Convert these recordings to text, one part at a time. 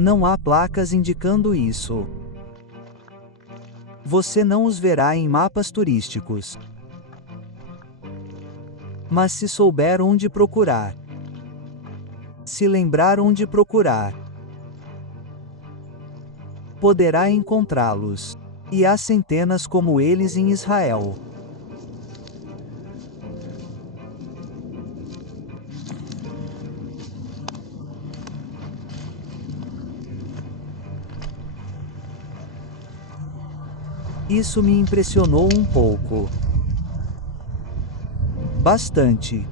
Não há placas indicando isso. Você não os verá em mapas turísticos. Mas se souber onde procurar, se lembrar onde procurar, poderá encontrá-los. E há centenas como eles em Israel. Isso me impressionou um pouco. Bastante.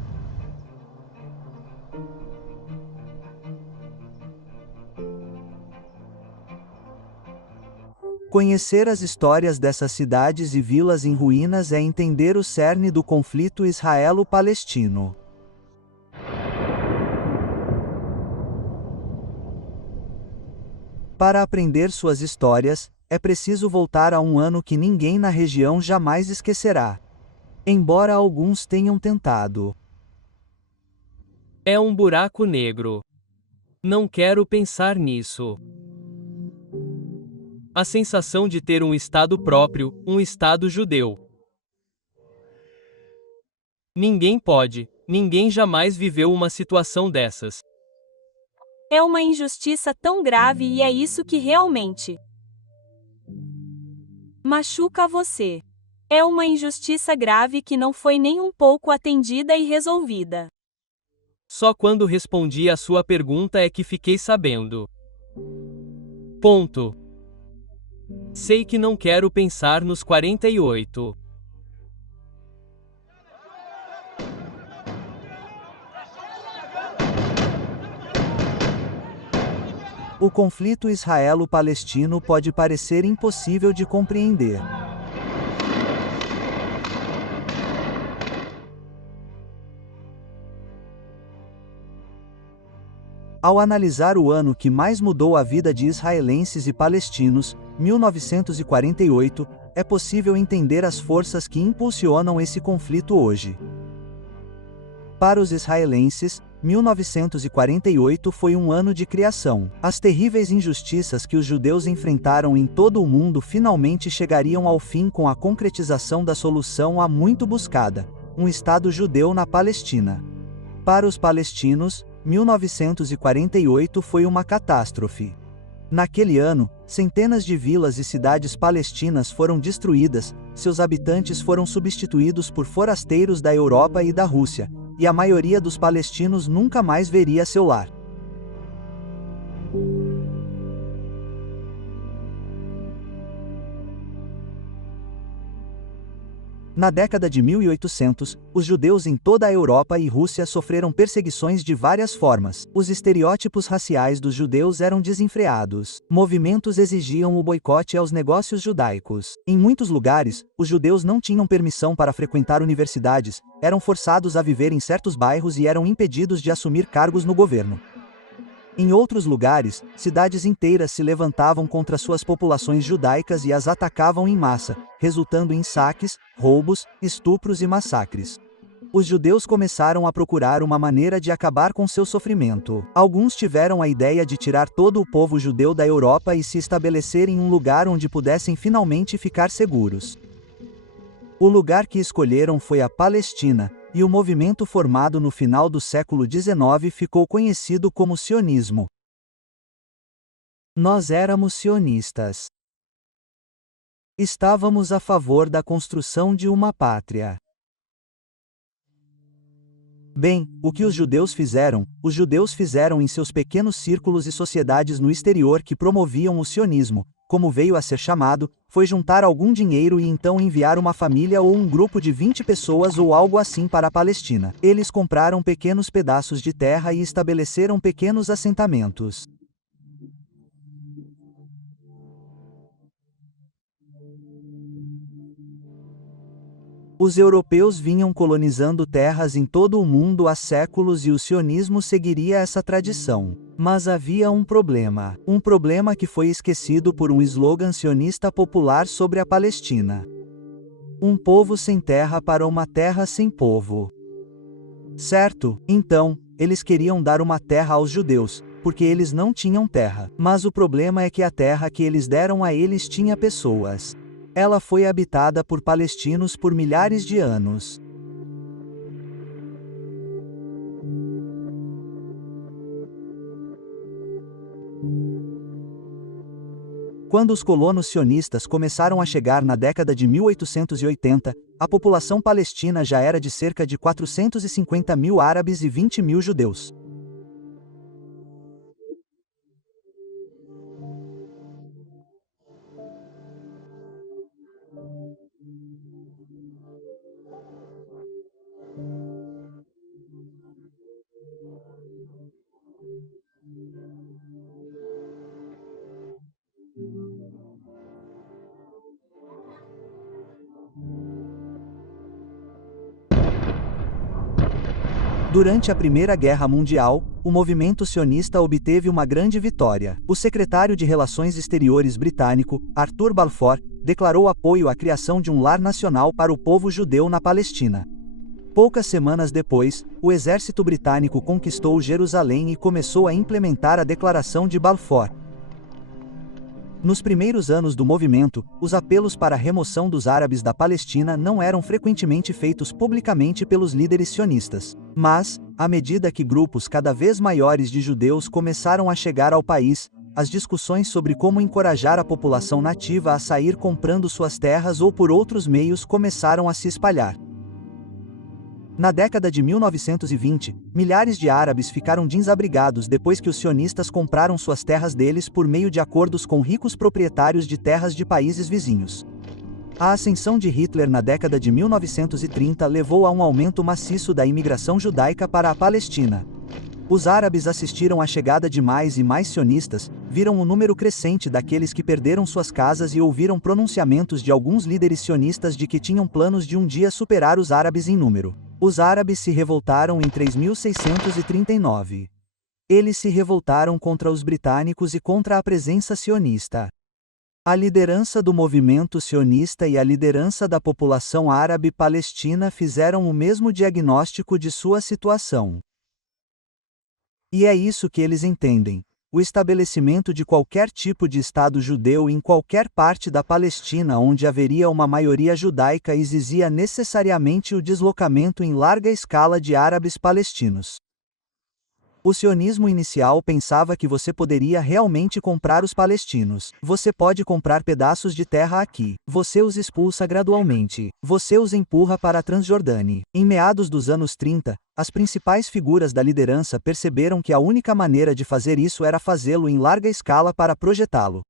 Conhecer as histórias dessas cidades e vilas em ruínas é entender o cerne do conflito israelo-palestino. Para aprender suas histórias, é preciso voltar a um ano que ninguém na região jamais esquecerá. Embora alguns tenham tentado. É um buraco negro. Não quero pensar nisso. A sensação de ter um Estado próprio, um Estado judeu. Ninguém jamais viveu uma situação dessas. É uma injustiça tão grave e é isso que realmente machuca você. É uma injustiça grave que não foi nem um pouco atendida e resolvida. Só quando respondi a sua pergunta é que fiquei sabendo. Ponto. Sei que não quero pensar nos 48. O conflito israelo-palestino pode parecer impossível de compreender. Ao analisar o ano que mais mudou a vida de israelenses e palestinos, 1948, é possível entender as forças que impulsionam esse conflito hoje. Para os israelenses, 1948 foi um ano de criação. As terríveis injustiças que os judeus enfrentaram em todo o mundo finalmente chegariam ao fim com a concretização da solução há muito buscada: um Estado judeu na Palestina. Para os palestinos, 1948 foi uma catástrofe. Naquele ano, centenas de vilas e cidades palestinas foram destruídas, seus habitantes foram substituídos por forasteiros da Europa e da Rússia, e a maioria dos palestinos nunca mais veria seu lar. Na década de 1800, os judeus em toda a Europa e Rússia sofreram perseguições de várias formas. Os estereótipos raciais dos judeus eram desenfreados. Movimentos exigiam o boicote aos negócios judaicos. Em muitos lugares, os judeus não tinham permissão para frequentar universidades, eram forçados a viver em certos bairros e eram impedidos de assumir cargos no governo. Em outros lugares, cidades inteiras se levantavam contra suas populações judaicas e as atacavam em massa, resultando em saques, roubos, estupros e massacres. Os judeus começaram a procurar uma maneira de acabar com seu sofrimento. Alguns tiveram a ideia de tirar todo o povo judeu da Europa e se estabelecer em um lugar onde pudessem finalmente ficar seguros. O lugar que escolheram foi a Palestina, e o movimento formado no final do século XIX ficou conhecido como sionismo. Nós éramos sionistas. Estávamos a favor da construção de uma pátria. Bem, o que os judeus fizeram em seus pequenos círculos e sociedades no exterior que promoviam o sionismo, como veio a ser chamado, foi juntar algum dinheiro e então enviar uma família ou um grupo de 20 pessoas ou algo assim para a Palestina. Eles compraram pequenos pedaços de terra e estabeleceram pequenos assentamentos. Os europeus vinham colonizando terras em todo o mundo há séculos e o sionismo seguiria essa tradição. Mas havia um problema que foi esquecido por um slogan sionista popular sobre a Palestina. Um povo sem terra para uma terra sem povo. Certo, então, eles queriam dar uma terra aos judeus, porque eles não tinham terra. Mas o problema é que a terra que eles deram a eles tinha pessoas. Ela foi habitada por palestinos por milhares de anos. Quando os colonos sionistas começaram a chegar na década de 1880, a população palestina já era de cerca de 450 mil árabes e 20 mil judeus. Durante a Primeira Guerra Mundial, o movimento sionista obteve uma grande vitória. O secretário de Relações Exteriores britânico, Arthur Balfour, declarou apoio à criação de um lar nacional para o povo judeu na Palestina. Poucas semanas depois, o exército britânico conquistou Jerusalém e começou a implementar a Declaração de Balfour. Nos primeiros anos do movimento, os apelos para a remoção dos árabes da Palestina não eram frequentemente feitos publicamente pelos líderes sionistas. Mas, à medida que grupos cada vez maiores de judeus começaram a chegar ao país, as discussões sobre como encorajar a população nativa a sair comprando suas terras ou por outros meios começaram a se espalhar. Na década de 1920, milhares de árabes ficaram desabrigados depois que os sionistas compraram suas terras deles por meio de acordos com ricos proprietários de terras de países vizinhos. A ascensão de Hitler na década de 1930 levou a um aumento maciço da imigração judaica para a Palestina. Os árabes assistiram à chegada de mais e mais sionistas, viram o número crescente daqueles que perderam suas casas e ouviram pronunciamentos de alguns líderes sionistas de que tinham planos de um dia superar os árabes em número. Os árabes se revoltaram em 3639. Eles se revoltaram contra os britânicos e contra a presença sionista. A liderança do movimento sionista e a liderança da população árabe palestina fizeram o mesmo diagnóstico de sua situação. E é isso que eles entendem. O estabelecimento de qualquer tipo de Estado judeu em qualquer parte da Palestina onde haveria uma maioria judaica exigia necessariamente o deslocamento em larga escala de árabes palestinos. O sionismo inicial pensava que você poderia realmente comprar os palestinos. Você pode comprar pedaços de terra aqui. Você os expulsa gradualmente. Você os empurra para a Transjordânia. Em meados dos anos 30, as principais figuras da liderança perceberam que a única maneira de fazer isso era fazê-lo em larga escala para projetá-lo.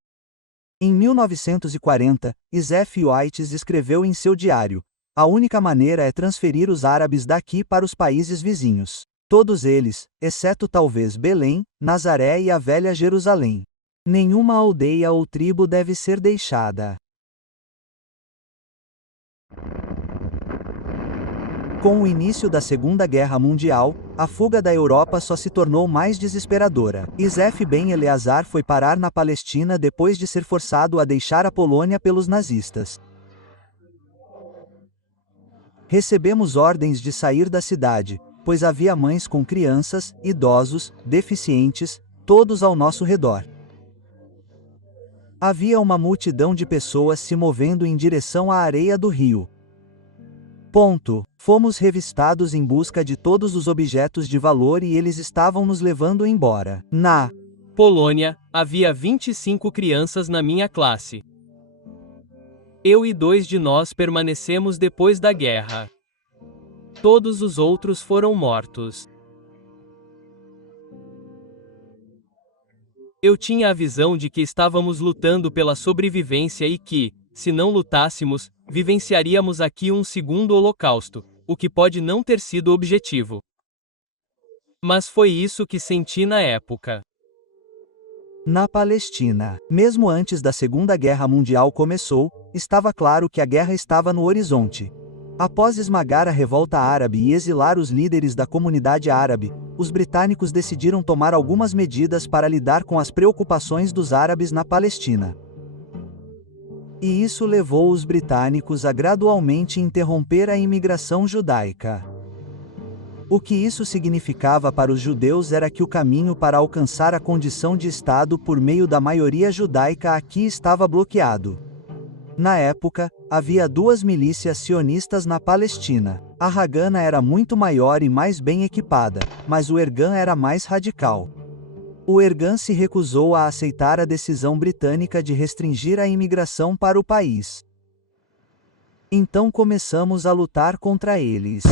Em 1940, Isaac Whites escreveu em seu diário: "A única maneira é transferir os árabes daqui para os países vizinhos. Todos eles, exceto talvez Belém, Nazaré e a velha Jerusalém. Nenhuma aldeia ou tribo deve ser deixada." Com o início da Segunda Guerra Mundial, a fuga da Europa só se tornou mais desesperadora. Isaac Ben Eleazar foi parar na Palestina depois de ser forçado a deixar a Polônia pelos nazistas. "Recebemos ordens de sair da cidade, pois havia mães com crianças, idosos, deficientes, todos ao nosso redor. Havia uma multidão de pessoas se movendo em direção à areia do rio. Fomos revistados em busca de todos os objetos de valor e eles estavam nos levando embora." Na Polônia, havia 25 crianças na minha classe. Eu e 2 de nós permanecemos depois da guerra. Todos os outros foram mortos. Eu tinha a visão de que estávamos lutando pela sobrevivência e que, se não lutássemos, vivenciaríamos aqui um segundo holocausto, o que pode não ter sido o objetivo. Mas foi isso que senti na época. Na Palestina, mesmo antes da Segunda Guerra Mundial começou, estava claro que a guerra estava no horizonte. Após esmagar a revolta árabe e exilar os líderes da comunidade árabe, os britânicos decidiram tomar algumas medidas para lidar com as preocupações dos árabes na Palestina. E isso levou os britânicos a gradualmente interromper a imigração judaica. O que isso significava para os judeus era que o caminho para alcançar a condição de Estado por meio da maioria judaica aqui estava bloqueado. Na época, havia duas milícias sionistas na Palestina. A Haganah era muito maior e mais bem equipada, mas o Ergan era mais radical. O Ergan se recusou a aceitar a decisão britânica de restringir a imigração para o país. Então começamos a lutar contra eles.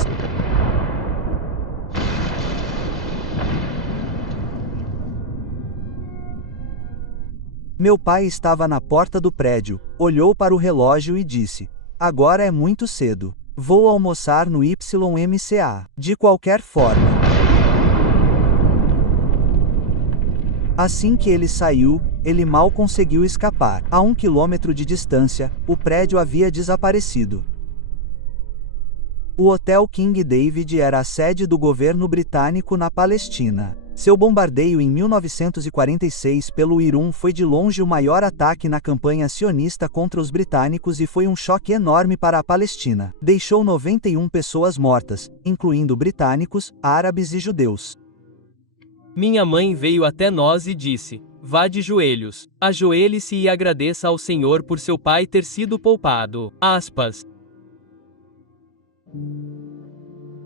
Meu pai estava na porta do prédio, olhou para o relógio e disse: "Agora é muito cedo. Vou almoçar no YMCA. De qualquer forma." Assim que ele saiu, ele mal conseguiu escapar. A 1 quilômetro de distância, o prédio havia desaparecido. O Hotel King David era a sede do governo britânico na Palestina. Seu bombardeio em 1946 pelo Irã foi de longe o maior ataque na campanha sionista contra os britânicos e foi um choque enorme para a Palestina. Deixou 91 pessoas mortas, incluindo britânicos, árabes e judeus. Minha mãe veio até nós e disse: "Vá de joelhos, ajoelhe-se e agradeça ao Senhor por seu pai ter sido poupado." Aspas.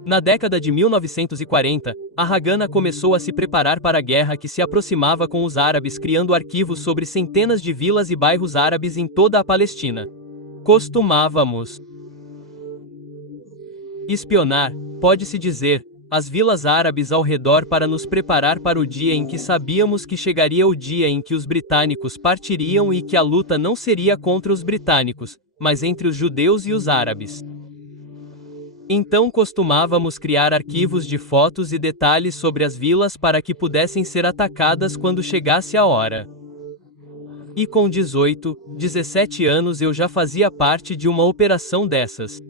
Na década de 1940, a Haganah começou a se preparar para a guerra que se aproximava com os árabes, criando arquivos sobre centenas de vilas e bairros árabes em toda a Palestina. Costumávamos espionar, pode-se dizer, as vilas árabes ao redor para nos preparar para o dia em que sabíamos que chegaria o dia em que os britânicos partiriam e que a luta não seria contra os britânicos, mas entre os judeus e os árabes. Então costumávamos criar arquivos de fotos e detalhes sobre as vilas para que pudessem ser atacadas quando chegasse a hora. E com 18, 17 anos eu já fazia parte de uma operação dessas.